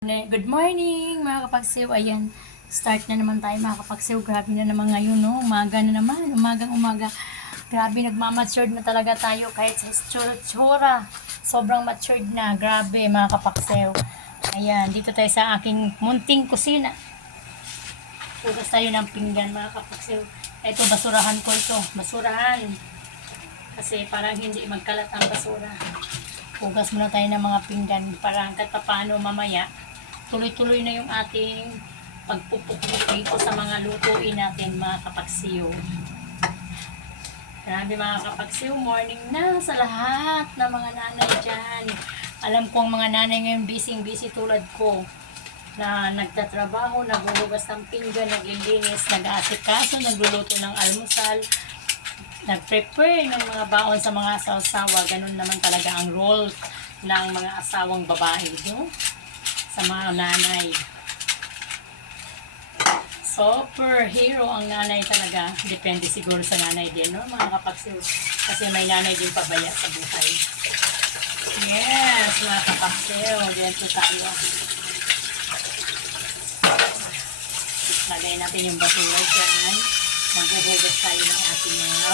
Good morning mga kapagsiw. Ayan, start na naman tayo mga kapagsiw. Grabe na naman ngayon, no? Umaga na naman. Umagang umaga. Grabe, nagmamatured na talaga tayo kahit sa tsura. Sobrang matured na. Grabe mga kapagsiw. Ayan, dito tayo sa aking munting kusina. Pugas tayo ng pinggan mga kapagsiw. Ito, basurahan ko ito. Basurahan. Kasi parang hindi magkalat ang basura. Hugas muna tayo ng mga pinggan para hanggat pa paano mamaya tuloy-tuloy na yung ating pagpupuk dito sa mga lutuin natin mga kapaksiyo. Grabe mga kapaksiyo, morning na sa lahat ng mga nanay dyan. Alam ko ang mga nanay ngayon busy-busy tulad ko na nagtatrabaho, naghuhugas ng pinggan, naglilinis, nag-aasikaso, nagluluto ng almusal, nag-prepare ng mga baon sa mga asawa Ganun naman talaga ang role ng mga asawang babae, no? Sa mga nanay. Superhero ang nanay talaga. Depende siguro sa nanay din, no? Mga kapagsiw. Kasi may nanay din pabaya sa buhay. Yes, mga kapagsiw. Dito tayo. Lagay natin yung basura dyan. Maghuhugas tayo ng ating mga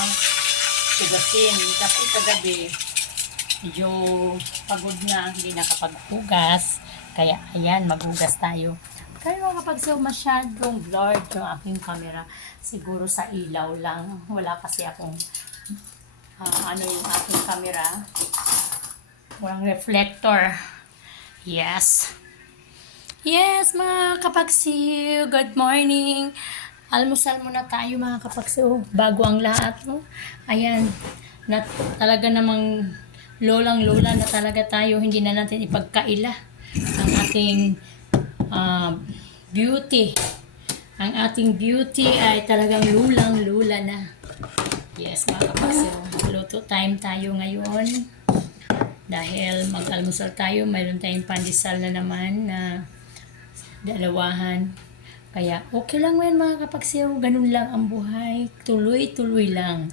tugasin. Kasi kagabi, medyo pagod na, hindi nakapaghugas. Kaya, ayan, maghugas tayo. Kaya kapag so masyadong blurred yung aking camera, siguro sa ilaw lang. Wala kasi akong ah, ano yung aking camera. Walang reflector. Yes. Yes, mga kapagsiw. Good morning. Almusal muna tayo mga kapagsiw. Bago ang lahat. No? Ayan. Na, talaga namang lolang-lola na talaga tayo. Hindi na natin ipagkaila ating ah, beauty. Ang ating beauty ay talagang lulang-lula na. Yes, mga kapagsiw. Luto time tayo ngayon. Dahil mag-almusal tayo, mayroon tayong pandesal na naman na dalawahan. Kaya okay lang yan mga kapagsiyaw, ganun lang ang buhay. Tuloy-tuloy lang.